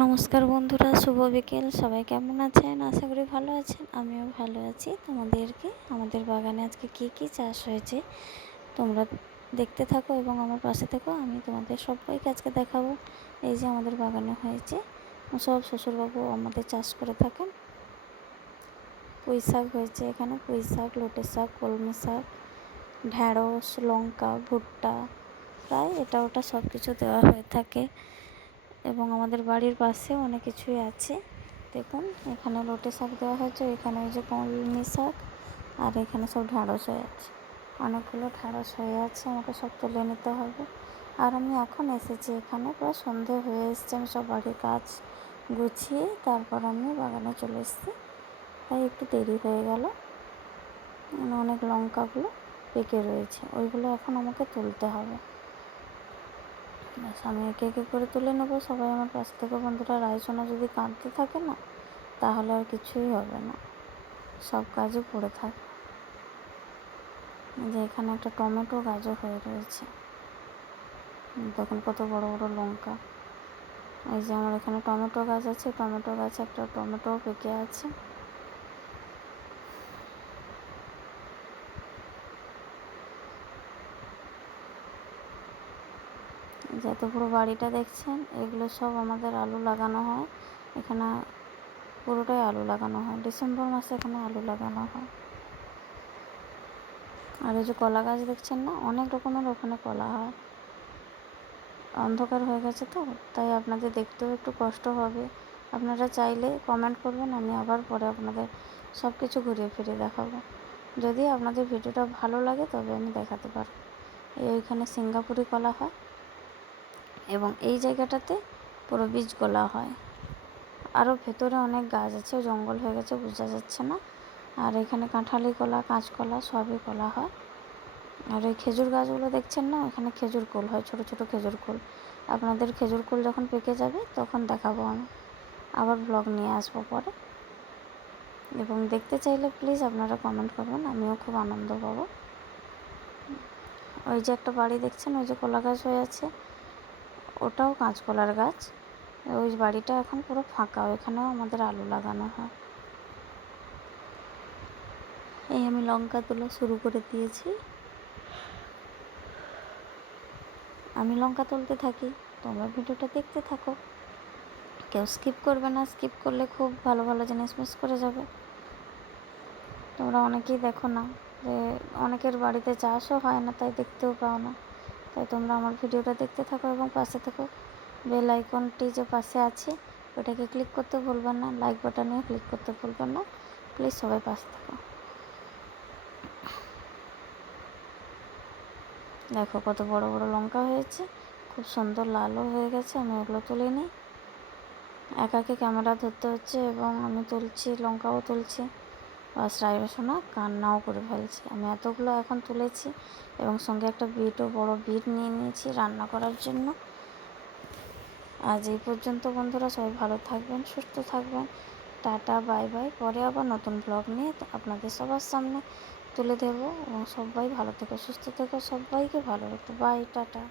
নমস্কার বন্ধুরা, শুভ বিকেল। সবাই কেমন আছেন? আশা করি ভালো আছেন। আমিও ভালো আছি। তোমাদেরকে আমাদের বাগানে আজকে কি কি চাষ হয়েছে তোমরা দেখতে থাকো এবং আমার পাশে থেকো। আমি তোমাদের সবাইকে আজকে দেখাবো। এই যে আমাদের বাগানে হয়েছে, সব শ্বশুরবাবু আমাদের চাষ করে থাকেন। পুঁই শাক হয়েছে এখানে, পুঁই শাক, লোটে শাক, কলমি শাক, ঢ্যাঁড়স, লঙ্কা, ভুট্টা, প্রায় এটা ওটা সব কিছু দেওয়া হয়ে থাকে। এবং আমাদের বাড়ির পাশে অনেক কিছুই আছে। দেখুন, এখানে লোটে শাক দেওয়া হয়েছে, এখানে ওই যে কলমি শাক, আর এখানে সব ঢ্যাঁড়স হয়ে আছে। অনেকগুলো ঢ্যাঁড়স হয়ে আছে, আমাকে সব তুলে নিতে হবে। আর আমি এখন এসেছি এখানে, প্রায় সন্ধে হয়ে এসছে। আমি সব বাড়ির কাজ গুছিয়ে তারপর আমি বাগানে চলে এসেছি, তাই একটু দেরি হয়ে গেল। অনেক লঙ্কাগুলো পেকে রয়েছে, ওইগুলো এখন আমাকে তুলতে হবে। ব্যাস, আমি একে একে করে তুলে নেবো। সবাই আমার পাশ থেকে বন্ধুরা, রায়সোনা যদি কাঁদতে থাকে না, তাহলে আর কিছুই হবে না, সব কাজে পড়ে থাকে। যে এখানে একটা টমেটো গাছও হয়ে রয়েছে, দেখুন কত বড় বড় লঙ্কা। এই যে আমার এখানে টমেটো গাছ আছে, টমেটো গাছে একটা টমেটোও পেকে আছে। যত পুরো বাড়িটা দেখছেন, এগুলো সব আমাদের আলু লাগানো হয়। এখানে পুরোটাই আলু লাগানো হয়, ডিসেম্বর মাসে এখানে আলু লাগানো হয়। আর এই যে কলা গাছ দেখছেন না, অনেক রকমের ওখানে কলা হয়। অন্ধকার হয়ে গেছে তো, তাই আপনাদের দেখতেও একটু কষ্ট হবে। আপনারা চাইলে কমেন্ট করবেন, আমি আবার পরে আপনাদের সব কিছু ঘুরিয়ে ফিরে দেখাবো। যদি আপনাদের ভিডিওটা ভালো লাগে তবে আমি দেখাতে পারব। এইখানে সিঙ্গাপুরি কলা হয় এবং এই জায়গাটাতে পুরো বীজ কলা হয়। আরও ভেতরে অনেক গাছ আছে, জঙ্গল হয়ে গেছে, বোঝা যাচ্ছে না। আর এখানে কাঁঠালি কলা, কাঁচকলা, সবই কলা হয়। আর এই খেজুর গাছগুলো দেখছেন না, এখানে খেজুর কুল হয়, ছোট ছোট খেজুর কুল। আপনাদের খেজুর কুল যখন পেকে যাবে তখন দেখাবো, আমি আবার ব্লগ নিয়ে আসবো পরে। এবং দেখতে চাইলে প্লিজ আপনারা কমেন্ট করবেন, আমিও খুব আনন্দ পাবো। ওই যে একটা বাড়ি দেখছেন, ওই যে কলা গাছ হয়ে আছে, ওটাও কাঁচকলার গাছ। ওই বাড়িটা এখন পুরো ফাঁকা, ওইখানেও আমাদের আলু লাগানো হয়। এই আমি লঙ্কা তোলা শুরু করে দিয়েছি। আমি লঙ্কা তুলতে থাকি, তোমরা ভিডিওটা দেখতে থাকো। কেউ স্কিপ করবে না, স্কিপ করলে খুব ভালো ভালো জিনিস মিস করে যাবে। তোমরা অনেকেই দেখো না, যে অনেকের বাড়িতে চাষও হয় না, তাই দেখতেও পাও না। তাই তোমরা আমার ভিডিওটা দেখতে থাকো এবং পাশে থাকো। বেল আইকনটি যে পাশে আছে, ওটাকে ক্লিক করতে ভুলবেন না, লাইক বাটনে ক্লিক করতে ভুলবেন না। প্লিজ সবাই পাশে থাকো। দেখো কত বড় বড় লঙ্কা হয়েছে, খুব সুন্দর লালও হয়ে গেছে। আমি ওগুলো তুলে নিই, একাকে ক্যামেরা ধরতে হচ্ছে এবং আমি তুলছি, লঙ্কাও তুলছি। বাস, রায়সোনা কান্নাও করে ফেলছি। আমি এতগুলো এখন তুলেছি এবং সঙ্গে একটা বিটও, বড় বিট নিয়ে নিয়েছি রান্না করার জন্য। আজ এই পর্যন্ত বন্ধুরা, সবাই ভালো থাকবেন, সুস্থ থাকবেন। Tata, bye bye. পরে আবার নতুন ব্লগ নিয়ে আপনাদের সবার সামনে তুলে দেবো। এবং সবাই ভালো থেকো, সুস্থ থেকো, সবাইকে ভালো রাখো। Bye, tata.